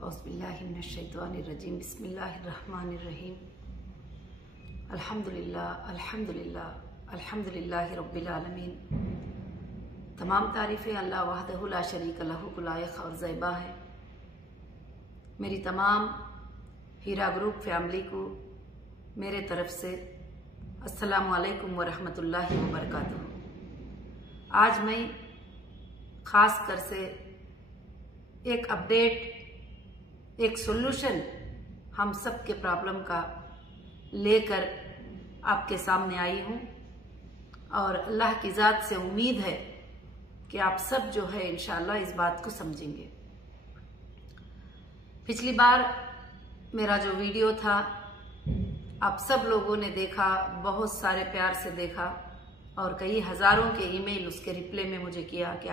औज़ुबिल्लाहिमिनश्शैतानिर्रजीम बिस्मिल्लाहिर्रहमानिर्रहीम अल्हम्दुलिल्लाहि रब्बिल आलमीन। तमाम तारीफ़ें अल्लाह वहदहु ला शरीक लहू को लायक और ज़ैबा है। मेरी तमाम हीरा ग्रुप फैमिली को मेरे तरफ से अस्सलामु अलैकुम व रहमतुल्लाहि व बरकातुहू। आज मैं ख़ास कर से एक अपडेट, एक सॉल्यूशन हम सब के प्रॉब्लम का लेकर आपके सामने आई हूँ और अल्लाह की ज़ात से उम्मीद है कि आप सब जो है इंशाअल्लाह इस बात को समझेंगे। पिछली बार मेरा जो वीडियो था आप सब लोगों ने देखा, बहुत सारे प्यार से देखा और कई हज़ारों के ईमेल उसके रिप्लाई में मुझे किया कि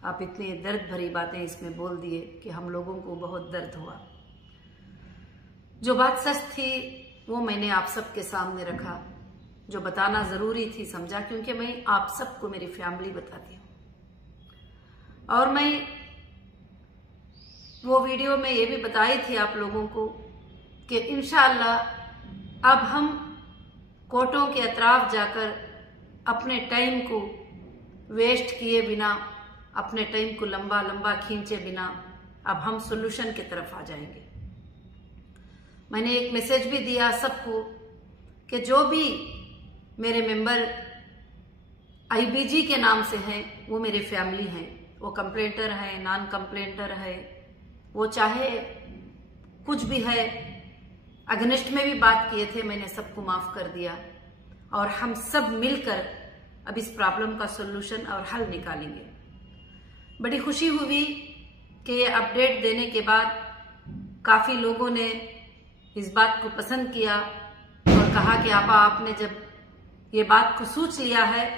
आप इतनी दर्द भरी बातें इसमें बोल दिए कि हम लोगों को बहुत दर्द हुआ। जो बात सच थी वो मैंने आप सबके सामने रखा, जो बताना ज़रूरी थी समझा, क्योंकि मैं आप सबको मेरी फैमिली बताती हूँ। और मैं वो वीडियो में ये भी बताई थी आप लोगों को कि इंशाअल्लाह अब हम कोर्टों के अतराफ जाकर अपने टाइम को वेस्ट किए बिना, अपने टाइम को लंबा लंबा खींचे बिना अब हम सॉल्यूशन की तरफ आ जाएंगे। मैंने एक मैसेज भी दिया सबको कि जो भी मेरे मेंबर आईबीजी के नाम से हैं वो मेरी फैमिली हैं, वो कंप्लेंटर है, नॉन कंप्लेंटर है, वो चाहे कुछ भी है, अगेंस्ट में भी बात किए थे, मैंने सबको माफ कर दिया और हम सब मिलकर अब इस प्रॉब्लम का सॉल्यूशन और हल निकालेंगे। बड़ी खुशी हुई कि ये अपडेट देने के बाद काफी लोगों ने इस बात को पसंद किया और कहा कि आपने जब ये बात को सोच लिया है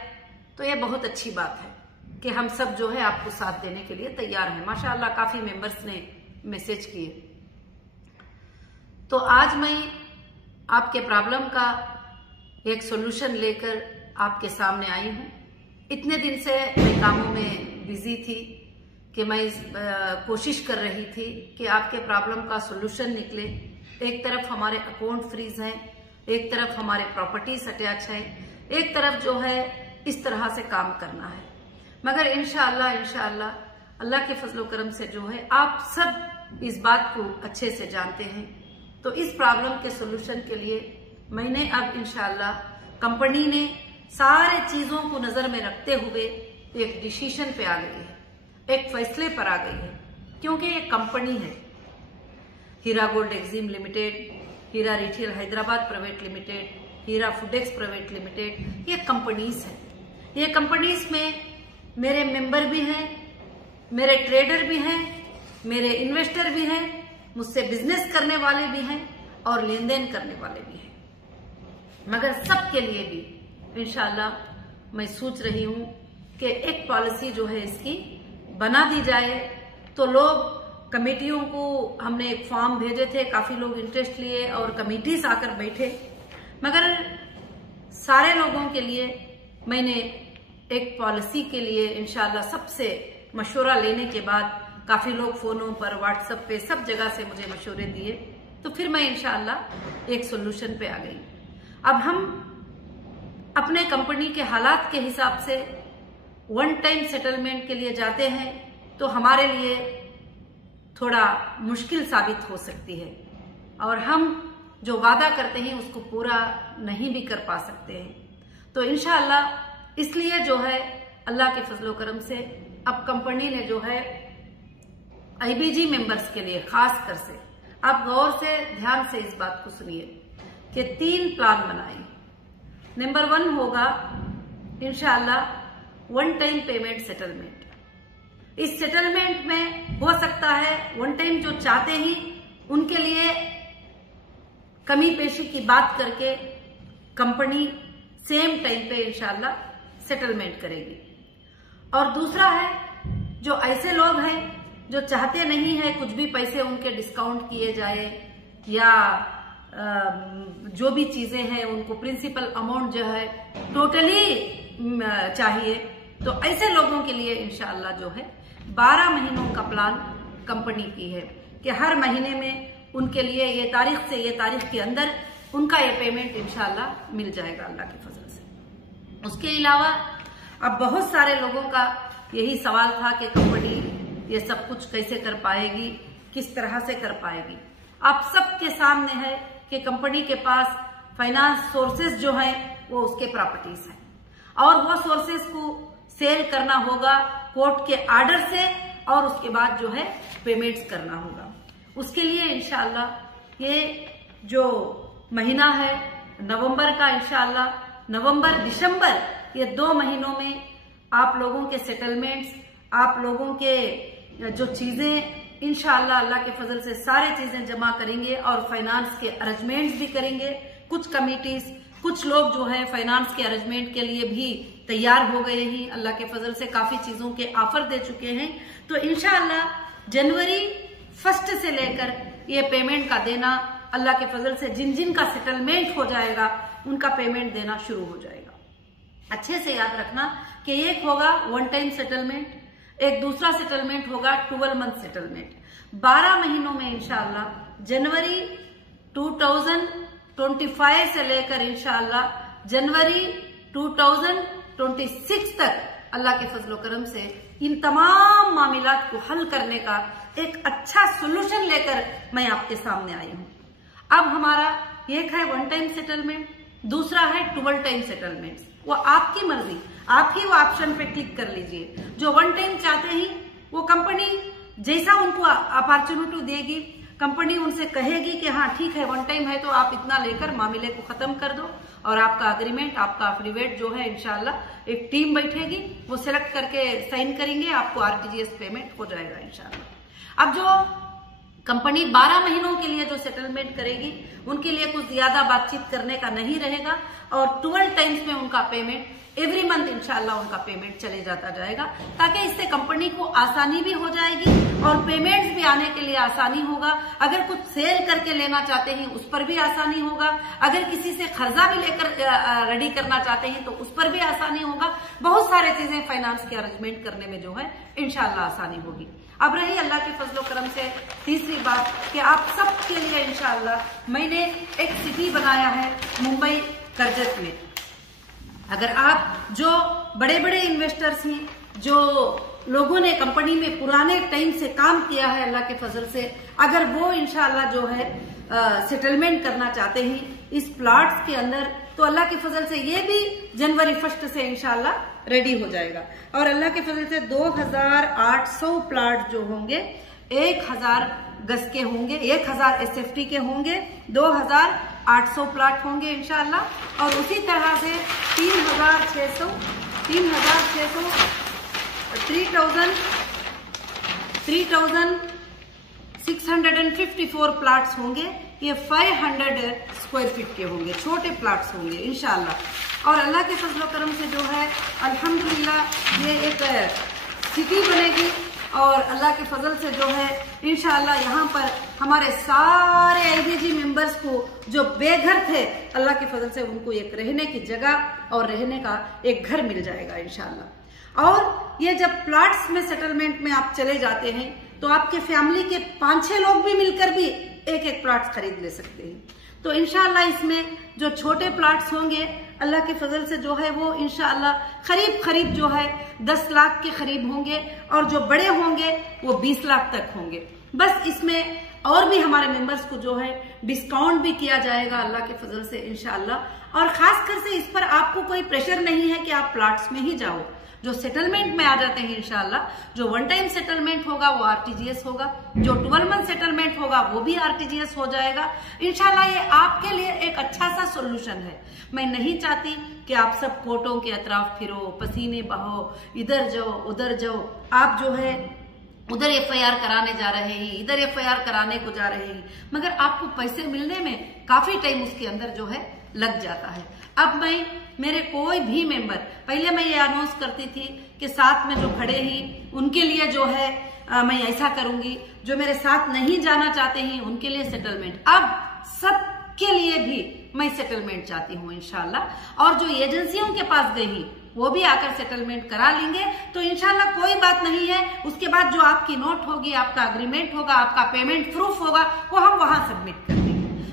तो ये बहुत अच्छी बात है कि हम सब जो है आपको साथ देने के लिए तैयार हैं। माशाअल्लाह काफी मेंबर्स ने मैसेज किए। तो आज मैं आपके प्रॉब्लम का एक सॉल्यूशन लेकर आपके सामने आई हूँ। इतने दिन से मैं कामों में बिजी थी कि मैं कोशिश कर रही थी कि आपके प्रॉब्लम का सॉल्यूशन निकले। एक तरफ हमारे अकाउंट फ्रीज हैं, एक तरफ हमारे प्रॉपर्टीज अटैच है, एक तरफ जो है इस तरह से काम करना है। मगर इंशाअल्लाह अल्लाह के फजलो करम से जो है आप सब इस बात को अच्छे से जानते हैं। तो इस प्रॉब्लम के सॉल्यूशन के लिए मैंने अब इंशाअल्लाह कंपनी ने सारे चीजों को नजर में रखते हुए एक डिसीजन पे आ गई है, एक फैसले पर आ गई है, क्योंकि ये कंपनी है हीरा गोल्ड एक्जिम लिमिटेड, हीरा रिटेल हैदराबाद प्राइवेट लिमिटेड, हीरा फूडेक्स प्राइवेट लिमिटेड, ये कंपनीज है। ये कंपनीज में मेरे मेंबर भी हैं, मेरे ट्रेडर भी हैं, मेरे इन्वेस्टर भी हैं, मुझसे बिजनेस करने वाले भी हैं और लेन देन करने वाले भी हैं। मगर सबके लिए भी इंशाअल्लाह मैं सोच रही हूं कि एक पॉलिसी जो है इसकी बना दी जाए। तो लोग कमेटियों को हमने एक फॉर्म भेजे थे, काफी लोग इंटरेस्ट लिए और कमेटीज आकर बैठे, मगर सारे लोगों के लिए मैंने एक पॉलिसी के लिए इंशाअल्लाह सबसे मशवरा लेने के बाद काफी लोग फोनों पर, व्हाट्सएप पे, सब जगह से मुझे मशवरे दिए, तो फिर मैं इंशाअल्लाह एक सॉल्यूशन पे आ गई। अब हम अपने कंपनी के हालात के हिसाब से वन टाइम सेटलमेंट के लिए जाते हैं तो हमारे लिए थोड़ा मुश्किल साबित हो सकती है और हम जो वादा करते हैं उसको पूरा नहीं भी कर पा सकते हैं। तो इंशाअल्लाह इसलिए जो है अल्लाह के फजलो करम से अब कंपनी ने जो है आईबीजी मेंबर्स के लिए खास कर से, आप गौर से ध्यान से इस बात को सुनिए कि 3 प्लान बनाए। नंबर 1 होगा इंशाअल्लाह वन टाइम पेमेंट सेटलमेंट। इस सेटलमेंट में हो सकता है वन टाइम जो चाहते ही उनके लिए कमी पेशी की बात करके कंपनी सेम टाइम पे इंशाअल्लाह सेटलमेंट करेगी। और दूसरा है जो ऐसे लोग हैं जो चाहते नहीं है कुछ भी पैसे उनके डिस्काउंट किए जाए या जो भी चीजें हैं उनको प्रिंसिपल अमाउंट जो है टोटली चाहिए, तो ऐसे लोगों के लिए इंशाअल्लाह जो है 12 महीनों का प्लान कंपनी की है। कि हर महीने में उनके लिए ये तारीख से ये तारीख के अंदर उनका ये पेमेंट इंशाल्लाह मिल जाएगा अल्लाह के फजल से। उसके अलावा अब बहुत सारे लोगों का यही सवाल था कि कंपनी ये सब कुछ कैसे कर पाएगी, किस तरह से कर पाएगी। आप सबके सामने है कि कंपनी के पास फाइनेंस सोर्सेज जो है वो उसके प्रॉपर्टीज हैं और वो सोर्सेज को सेल करना होगा कोर्ट के आर्डर से और उसके बाद जो है पेमेंट्स करना होगा। उसके लिए इंशाल्लाह ये जो महीना है नवंबर का, इंशाल्लाह नवंबर दिसंबर ये 2 महीनों में आप लोगों के सेटलमेंट्स, आप लोगों के जो चीजें इंशाल्लाह अल्लाह के फजल से सारे चीजें जमा करेंगे और फाइनेंस के अरेंजमेंट्स भी करेंगे। कुछ कमिटीज, कुछ लोग जो है फाइनेंस के अरेंजमेंट के लिए भी तैयार हो गए हैं, अल्लाह के फजल से काफी चीजों के ऑफर दे चुके हैं। तो इंशाल्लाह जनवरी 1 से लेकर ये पेमेंट का देना अल्लाह के फजल से जिन जिन का सेटलमेंट हो जाएगा उनका पेमेंट देना शुरू हो जाएगा। अच्छे से याद रखना कि एक होगा 1 टाइम सेटलमेंट, एक दूसरा सेटलमेंट होगा 12 मंथ सेटलमेंट। 12 महीनों में इंशाल्लाह जनवरी 2025 से लेकर इंशाल्लाह जनवरी 2026 तक अल्लाह के फजलो करम से इन तमाम मामलात को हल करने का एक अच्छा सोल्यूशन लेकर मैं आपके सामने आई हूं। अब हमारा एक है 1 टाइम सेटलमेंट, दूसरा है 12 टाइम सेटलमेंट। वो आपकी मर्जी, आप ही वो ऑप्शन पे क्लिक कर लीजिए। जो 1 टाइम चाहते हैं वो कंपनी जैसा उनको अपॉर्चुनिटी देगी, कंपनी उनसे कहेगी कि हाँ ठीक है 1 टाइम है तो आप इतना लेकर मामले को खत्म कर दो और आपका अग्रीमेंट, आपका एफिडेविट जो है इंशाल्लाह एक टीम बैठेगी, वो सिलेक्ट करके साइन करेंगे, आपको आरटीजीएस पेमेंट हो जाएगा इंशाल्लाह। अब जो कंपनी 12 महीनों के लिए जो सेटलमेंट करेगी उनके लिए कुछ ज्यादा बातचीत करने का नहीं रहेगा और 12 टाइम्स में उनका पेमेंट एवरी मंथ इंशाल्लाह उनका पेमेंट चले जाता जाएगा, ताकि इससे कंपनी को आसानी भी हो जाएगी और पेमेंट्स भी आने के लिए आसानी होगा। अगर कुछ सेल करके लेना चाहते हैं उस पर भी आसानी होगा, अगर किसी से कर्जा भी लेकर रेडी करना चाहते हैं तो उस पर भी आसानी होगा। बहुत सारे चीजें फाइनेंस के अरेंजमेंट करने में जो है इंशाल्लाह आसानी होगी। अब रही अल्लाह के फजलो करम से तीसरी बात कि आप सबके लिए इंशाल्लाह मैंने एक सिटी बनाया है मुंबई कर्जत में। अगर आप जो बड़े बड़े इन्वेस्टर्स हैं, जो लोगों ने कंपनी में पुराने टाइम से काम किया है अल्लाह के फजल से, अगर वो इंशाल्लाह जो है सेटलमेंट करना चाहते हैं इस प्लॉट्स के अंदर, तो अल्लाह के फजल से ये भी जनवरी 1 से इंशाल्लाह रेडी हो जाएगा। और अल्लाह के फजल से 2800 प्लॉट जो होंगे 1000 गज के होंगे, 1000 SFT के होंगे, 2800 प्लॉट होंगे इंशाल्लाह। और उसी तरह से 3654 प्लॉट्स होंगे। ये 500 स्क्वायर फीट के होंगे, छोटे प्लॉट्स होंगे इंशाल्लाह। और अल्लाह के फजलो करम से जो है अल्हम्दुलिल्लाह ये एक सिटी बनेगी और अल्लाह के फजल से जो है इंशाल्लाह यहाँ पर हमारे सारे IBG मेंबर्स को जो बेघर थे अल्लाह के फजल से उनको एक रहने की जगह और रहने का एक घर मिल जाएगा इंशाल्लाह। और ये जब प्लॉट्स में सेटलमेंट में आप चले जाते हैं तो आपके फैमिली के 5-6 लोग भी मिलकर भी एक प्लॉट खरीद ले सकते हैं। तो इंशाल्लाह इसमें जो छोटे प्लॉट्स होंगे अल्लाह के फजल से जो है वो इंशाल्लाह करीब जो है 10 लाख के करीब होंगे और जो बड़े होंगे वो 20 लाख तक होंगे। बस इसमें और भी हमारे मेंबर्स को जो है डिस्काउंट भी किया जाएगा अल्लाह के फजल से इंशाल्लाह। और खासकर से इस पर आपको कोई प्रेशर नहीं है कि आप प्लॉट्स में ही जाओ, जो सेटलमेंट में आ जाते हैं इंशाल्लाह। जो 1 टाइम सेटलमेंट होगा वो आरटीजीएस होगा, जो 12 मंथ सेटलमेंट होगा वो भी आरटीजीएस हो जाएगा इंशाल्लाह। ये आपके लिए एक अच्छा सा सोल्यूशन है। मैं नहीं चाहती कि आप सब कोर्टों के अतराफ फिरो, पसीने बहो, इधर जाओ उधर जाओ। आप जो है उधर FIR कराने जा रहे हैं, इधर FIR कराने को जा रहे हैं, मगर आपको पैसे मिलने में काफी टाइम उसके अंदर जो है लग जाता है। अब मैं मेरे कोई भी मेंबर, पहले मैं ये अनाउंस करती थी कि साथ में जो खड़े हैं उनके लिए जो है मैं ऐसा करूंगी, जो मेरे साथ नहीं जाना चाहते हैं उनके लिए सेटलमेंट। अब सबके लिए भी मैं सेटलमेंट चाहती हूँ इंशाल्लाह। और जो एजेंसियों के पास गई वो भी आकर सेटलमेंट करा लेंगे। तो इंशाल्लाह कोई बात नहीं है। उसके बाद जो आपकी नोट होगी, आपका अग्रीमेंट होगा, आपका पेमेंट प्रूफ होगा, वो हम वहां सबमिट कर देंगे।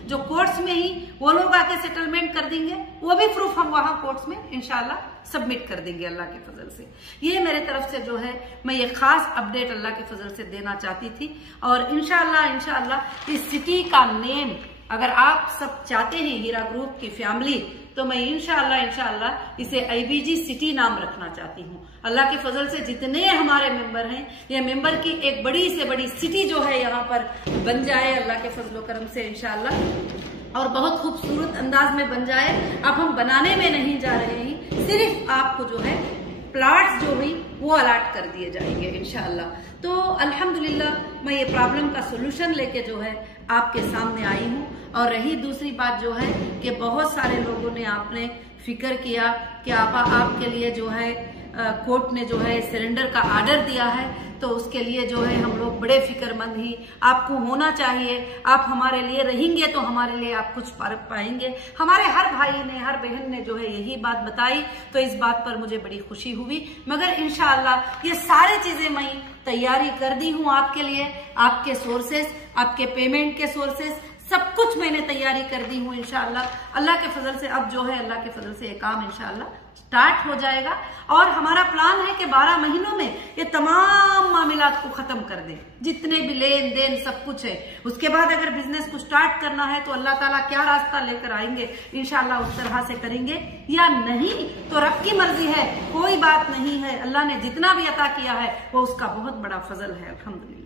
जो कोर्ट्स में ही वो लोग आके सेटलमेंट कर देंगे, वो भी प्रूफ हम वहां कोर्ट्स में इंशाल्लाह सबमिट कर देंगे अल्लाह के फजल से। ये मेरे तरफ से जो है मैं ये खास अपडेट अल्लाह के फजल से देना चाहती थी। और इंशाल्लाह इस सिटी का नेम अगर आप सब चाहते हैं हीरा ग्रुप की फैमिली, तो मैं इंशाल्लाह इसे IBG सिटी नाम रखना चाहती हूँ। अल्लाह के फजल से जितने हमारे मेंबर हैं, ये मेंबर की एक बड़ी से बड़ी सिटी जो है यहाँ पर बन जाए अल्लाह के फजल करम से इंशाल्लाह, और बहुत खूबसूरत अंदाज में बन जाए। अब हम बनाने में नहीं जा रहे हैं, सिर्फ आपको जो है प्लाट्स जो हुई वो अलाट कर दिए जाएंगे इंशाल्लाह। तो अल्हम्दुलिल्लाह मैं ये प्रॉब्लम का सोल्यूशन लेके जो है आपके सामने आई हूँ। और रही दूसरी बात जो है कि बहुत सारे लोगों ने आपने फिक्र किया कि आपके लिए जो है कोर्ट ने जो है सरेंडर का आर्डर दिया है, तो उसके लिए जो है हम लोग बड़े फिक्रमंद ही। आपको होना चाहिए, आप हमारे लिए रहेंगे तो हमारे लिए आप कुछ फर्क पाएंगे। हमारे हर भाई ने, हर बहन ने जो है यही बात बताई, तो इस बात पर मुझे बड़ी खुशी हुई। मगर इंशाअल्लाह ये सारी चीजें मैं तैयारी कर दी हूँ आपके लिए, आपके सोर्सेस, आपके पेमेंट के सोर्सेस, सब कुछ मैंने तैयारी कर दी हूँ इंशाअल्लाह। अल्लाह के फजल से अब जो है अल्लाह के फजल से ये काम इंशाअल्लाह स्टार्ट हो जाएगा। और हमारा प्लान है कि 12 महीनों में ये तमाम मामलात को खत्म कर दें, जितने भी लेन देन सब कुछ है। उसके बाद अगर बिजनेस को स्टार्ट करना है तो अल्लाह ताला क्या रास्ता लेकर आएंगे इंशाअल्लाह उस तरह से करेंगे, या नहीं तो रब की मर्जी है, कोई बात नहीं है। अल्लाह ने जितना भी अता किया है वो उसका बहुत बड़ा फजल है अल्हम्दुलिल्लाह।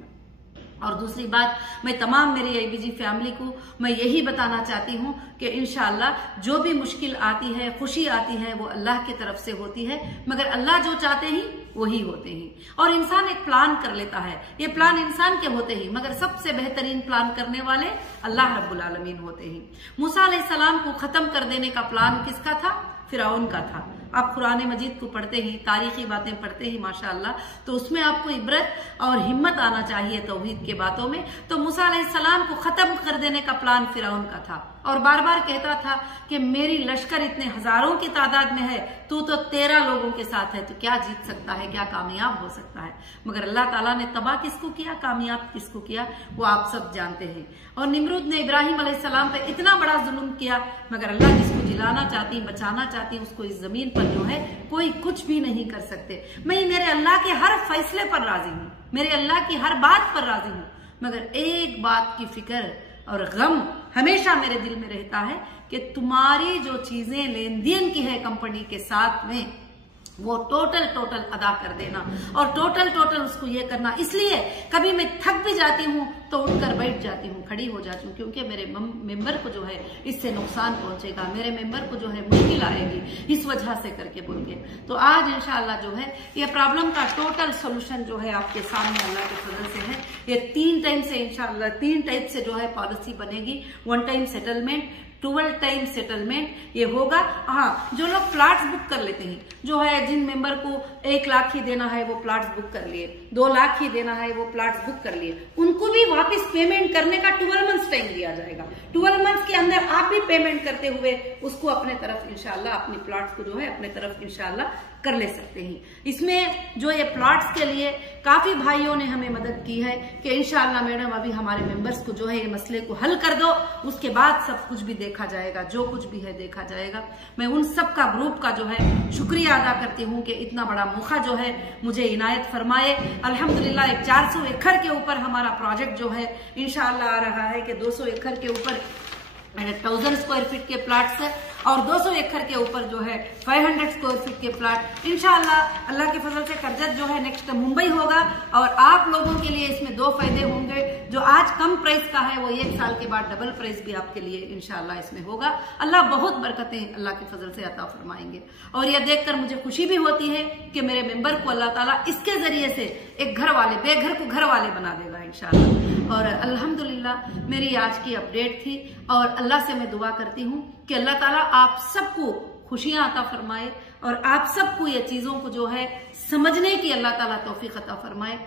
और दूसरी बात, मैं तमाम मेरी IBG फैमिली को मैं यही बताना चाहती हूँ कि इंशाअल्लाह जो भी मुश्किल आती है, खुशी आती है, वो अल्लाह की तरफ से होती है। मगर अल्लाह जो चाहते हैं वही होते हैं। और इंसान एक प्लान कर लेता है, ये प्लान इंसान के होते ही, मगर सबसे बेहतरीन प्लान करने वाले अल्लाह रब्बुल आलमीन होते हैं। मूसा अलैहिस्सलाम को खत्म कर देने का प्लान किसका था? फिरौन का था। आप कुरान मजीद को पढ़ते ही, तारीखी बातें पढ़ते ही माशाअल्लाह, तो उसमें आपको इबरत और हिम्मत आना चाहिए तौहीद के बातों में। तो मूसा अलैहिस्सलाम को खत्म कर देने का प्लान फिरौन का था, और बार बार कहता था कि मेरी लश्कर इतने हजारों की तादाद में है, तू तो 13 लोगों के साथ है, तो क्या जीत सकता है, क्या कामयाब हो सकता है। मगर अल्लाह ताला ने तबाह किसको किया, कामयाब किसको किया, वो आप सब जानते हैं। और निमरूद ने इब्राहिम अलैहिस्सलाम पे इतना बड़ा जुल्म किया, मगर अल्लाह जिसको जिलाना चाहती, बचाना चाहती, उसको इस जमीन पर जो है कोई कुछ भी नहीं कर सकते। मैं मेरे अल्लाह के हर फैसले पर राजी हूँ, मेरे अल्लाह की हर बात पर राजी हूँ, मगर एक बात की फिक्र और गम हमेशा मेरे दिल में रहता है कि तुम्हारी जो चीजें लेन देन की है कंपनी के साथ में, वो टोटल अदा कर देना, और टोटल उसको ये करना। इसलिए कभी मैं थक भी जाती हूँ तो उठकर बैठ जाती हूँ, खड़ी हो जाती हूँ, क्योंकि मेरे मेंबर को जो है इससे नुकसान पहुंचेगा, मेरे मेंबर को जो है मुश्किल आएगी, इस वजह से करके बोल के। तो आज इंशाअल्लाह जो है ये प्रॉब्लम का टोटल सोल्यूशन जो है आपके सामने अल्लाह के फजल से है। ये 3 टाइम से इंशाअल्लाह 3 टाइप से जो है पॉलिसी बनेगी। 1 टाइम सेटलमेंट, 12 टाइम सेटलमेंट ये होगा। हाँ, जो लोग प्लाट्स बुक कर लेते हैं, जो है जिन मेंबर को 1 लाख ही देना है वो प्लाट्स बुक कर लिए, 2 लाख ही देना है वो प्लाट्स बुक कर लिए, उनको भी वापस पेमेंट करने का 12 मंथ्स टाइम दिया जाएगा। 12 मंथ्स के अंदर आप भी पेमेंट करते हुए उसको अपने तरफ इंशाअल्लाह, अपनी प्लाट्स को जो है अपने तरफ इंशाअल्लाह कर ले सकते हैं। इसमें जो ये प्लॉट्स के लिए काफी भाइयों ने हमें मदद की है कि इंशाअल्लाह मैडम अभी हमारे मेंबर्स को जो है ये मसले को हल कर दो, उसके बाद सब कुछ भी देखा जाएगा, जो कुछ भी है देखा जाएगा। मैं उन सब का ग्रुप का जो है शुक्रिया अदा करती हूँ कि इतना बड़ा मौका जो है मुझे इनायत फरमाए। अल्हम्दुलिल्लाह एक 400 एकड़ के ऊपर हमारा प्रोजेक्ट जो है इंशाअल्लाह आ रहा है कि 200 एकड़ के ऊपर 1000 स्क्वायर फीट के प्लाट्स है, और 200 एकड़ के ऊपर जो है 500 स्क्वायर फीट के प्लाट। इंशाअल्लाह अल्लाह के फजल से करजत जो है नेक्स्ट मुंबई होगा, और आप लोगों के लिए इसमें 2 फायदे होंगे। जो आज कम प्राइस का है वो 1 साल के बाद डबल प्राइस भी आपके लिए इंशाअल्लाह इसमें होगा। अल्लाह बहुत बरकतें अल्लाह के फजल से अता फरमाएंगे। और यह देखकर मुझे खुशी भी होती है कि मेरे मेंबर को अल्लाह ताला इसके जरिए से एक घर वाले, बेघर को घर वाले बना देगा इंशाअल्लाह। और अल्हम्दुलिल्लाह मेरी आज की अपडेट थी, और अल्लाह से मैं दुआ करती हूँ कि अल्लाह ताला आप सबको खुशियां अता फरमाए, और आप सबको ये चीजों को जो है समझने की अल्लाह ताला तौफीक अता फरमाए।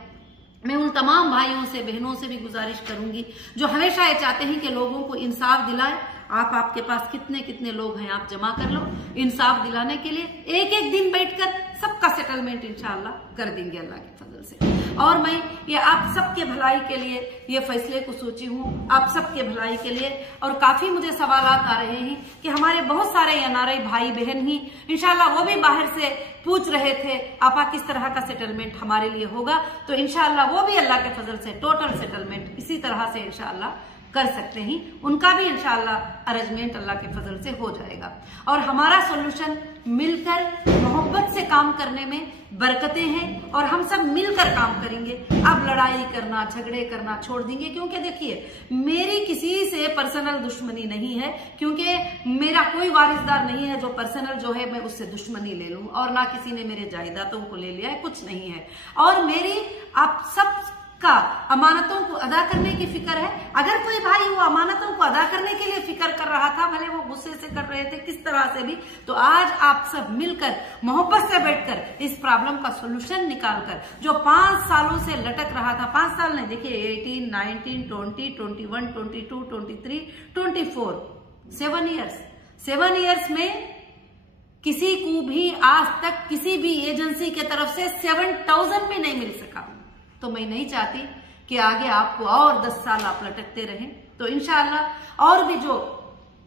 मैं उन तमाम भाइयों से बहनों से भी गुजारिश करूंगी जो हमेशा ये चाहते हैं कि लोगों को इंसाफ दिलाए। आपके पास कितने कितने लोग हैं, आप जमा कर लो। इंसाफ दिलाने के लिए एक एक दिन बैठकर सबका सेटलमेंट इंशाअल्लाह कर देंगे अल्लाह के फजल से। और मैं ये आप सबके भलाई के लिए ये फैसले को सोची हूँ, आप सबके भलाई के लिए। और काफी मुझे सवालात आ रहे हैं कि हमारे बहुत सारे एनआरआई भाई बहन ही इंशाअल्लाह वो भी बाहर से पूछ रहे थे आपा किस तरह का सेटलमेंट हमारे लिए होगा। तो इंशाअल्लाह वो भी अल्लाह के फजल से टोटल सेटलमेंट इसी तरह से इंशाअल्लाह कर सकते हैं। उनका भी इंशाअल्लाह अरेंजमेंट अल्लाह के फजल से हो जाएगा। और हमारा सोल्यूशन मिलकर मोहब्बत से काम करने में बरकतें हैं और हम सब मिलकर काम करेंगे। अब लड़ाई करना, झगड़े करना छोड़ देंगे, क्योंकि देखिए मेरी किसी से पर्सनल दुश्मनी नहीं है, क्योंकि मेरा कोई वारिसदार नहीं है जो पर्सनल जो है मैं उससे दुश्मनी ले लूं, और ना किसी ने मेरे जायदादों को ले लिया है, कुछ नहीं है। और मेरी आप सब का अमानतों को अदा करने की फिक्र है। अगर कोई भाई वो अमानतों को अदा करने के लिए फिक्र कर रहा था, भले वो गुस्से से कर रहे थे किस तरह से भी, तो आज आप सब मिलकर मोहब्बत से बैठकर इस प्रॉब्लम का सोल्यूशन निकालकर, जो 5 सालों से लटक रहा था, 5 साल नहीं, देखिए 18, 19, 20, 21, 22, 23, 24, 7 ईयर्स में किसी को भी आज तक किसी भी एजेंसी के तरफ से 7,000 भी नहीं मिल सका। तो मैं नहीं चाहती कि आगे आपको और 10 साल आप लटकते रहें। तो इंशाअल्लाह और भी जो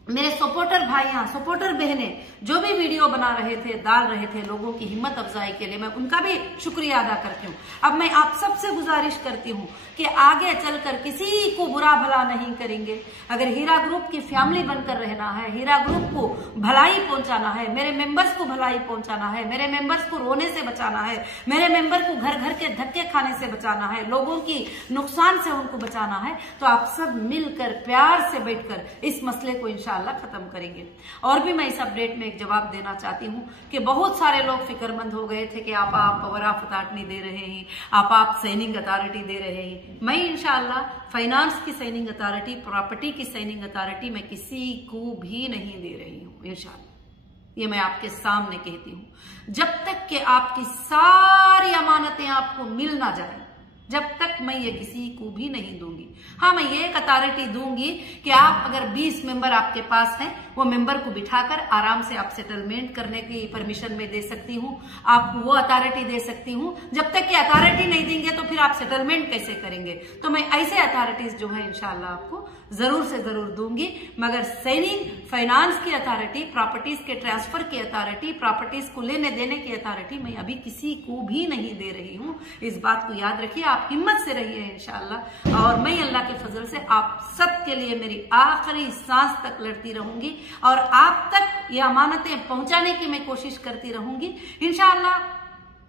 मेरे सपोर्टर भाइयां, सपोर्टर बहनें जो भी वीडियो बना रहे थे, डाल रहे थे लोगों की हिम्मत अफजाई के लिए, मैं उनका भी शुक्रिया अदा करती हूँ। अब मैं आप सबसे गुजारिश करती हूँ कि आगे चलकर किसी को बुरा भला नहीं करेंगे। अगर हीरा ग्रुप की फैमिली बनकर रहना है, हीरा ग्रुप को भलाई पहुंचाना है, मेरे मेंबर्स को भलाई पहुंचाना है, मेरे मेंबर्स को रोने से बचाना है, मेरे मेंबर को घर घर के धक्के खाने से बचाना है, लोगों की नुकसान से उनको बचाना है, तो आप सब मिलकर प्यार से बैठकर इस मसले को इंशाअल्लाह खत्म करेंगे। और भी मैं इस अपडेट में एक जवाब देना चाहती हूँ कि बहुत सारे लोग फिक्रमंद हो गए थे कि आप पावर ऑफ अथॉरिटी दे रहे हैं, आप साइनिंग अथॉरिटी दे रहे हैं। मैं इंशाअल्लाह फाइनेंस की साइनिंग अथॉरिटी, प्रॉपर्टी की साइनिंग अथॉरिटी मैं किसी को भी नहीं दे रही हूँ इंशाअल्लाह। ये मैं आपके सामने कहती हूँ। जब तक कि आपकी सारी अमानतें आपको मिल ना जाए, जब तक मैं ये किसी को भी नहीं दूंगी। हाँ, मैं ये एक अथॉरिटी दूंगी कि आप अगर 20 मेंबर आपके पास हैं, वो मेंबर को बिठाकर आराम से आप सेटलमेंट करने की परमिशन में दे सकती हूँ, आपको वो अथॉरिटी दे सकती हूँ। जब तक कि अथॉरिटी नहीं देंगे तो फिर आप सेटलमेंट कैसे करेंगे? तो मैं ऐसे अथॉरिटीज जो है इंशाअल्लाह आपको जरूर से जरूर दूंगी। मगर साइनिंग, फाइनेंस की अथॉरिटी, प्रॉपर्टीज के ट्रांसफर की अथॉरिटी, प्रॉपर्टीज को लेने देने की अथॉरिटी मैं अभी किसी को भी नहीं दे रही हूँ। इस बात को याद रखिए, आप हिम्मत से रहिए इंशाअल्लाह। और मैं अल्लाह के फजल से आप सबके लिए मेरी आखिरी सांस तक लड़ती रहूंगी और आप तक ये अमानतें पहुंचाने की मैं कोशिश करती रहूंगी इंशाअल्लाह।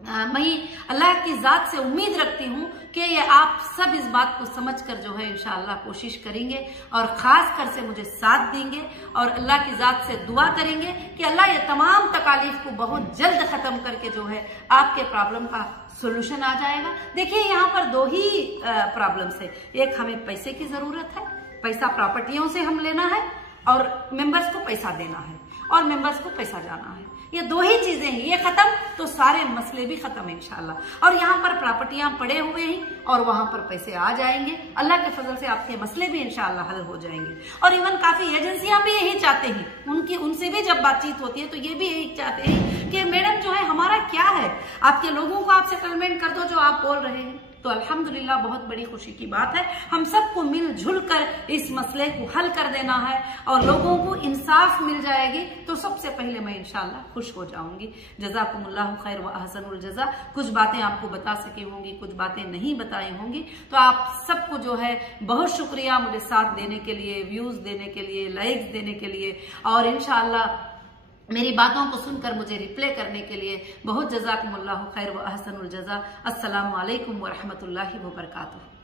मैं अल्लाह की जात से उम्मीद रखती हूँ कि ये आप सब इस बात को समझकर जो है इंशाअल्लाह कोशिश करेंगे और खास कर से मुझे साथ देंगे और अल्लाह की जात से दुआ करेंगे कि अल्लाह ये तमाम तकालीफ को बहुत जल्द खत्म करके जो है आपके प्रॉब्लम का सोल्यूशन आ जाएगा। देखिए यहाँ पर 2 ही प्रॉब्लम्स है। एक, हमें पैसे की जरूरत है, पैसा प्रॉपर्टियों से हम लेना है, और मेंबर्स को पैसा देना है, और मेंबर्स को पैसा जाना है। ये 2 ही चीजें हैं, ये खत्म तो सारे मसले भी खत्म इंशाअल्लाह। और यहाँ पर प्रॉपर्टियां पड़े हुए हैं और वहां पर पैसे आ जाएंगे। अल्लाह के फजल से आपके मसले भी इंशाअल्लाह हल हो जाएंगे। और इवन काफी एजेंसियां भी यही चाहते हैं, उनसे भी जब बातचीत होती है तो ये भी यही चाहते हैं कि मैडम जो है हमारा क्या है, आपके लोगों को आप सेटलमेंट कर दो जो आप बोल रहे हैं। तो अल्हम्दुलिल्लाह बहुत बड़ी खुशी की बात है। हम सबको मिलजुल कर इस मसले को हल कर देना है और लोगों को इंसाफ मिल जाएगी तो सबसे पहले मैं इंशाअल्लाह खुश हो जाऊंगी। जज़ाकुमुल्लाहु खैर व अहसनुल जज़ा। कुछ बातें आपको बता सकी होंगी, कुछ बातें नहीं बताई होंगी, तो आप सबको जो है बहुत शुक्रिया मुझे साथ देने के लिए, व्यूज देने के लिए, लाइक्स देने के लिए, और इंशाअल्लाह मेरी बातों को सुनकर मुझे रिप्ले करने के लिए बहुत जज़ाकुमुल्लाहु खैर व अहसनुल जज़ा। अस्सलामु अलैकुम व रहमतुल्लाहि व बरकातुहू।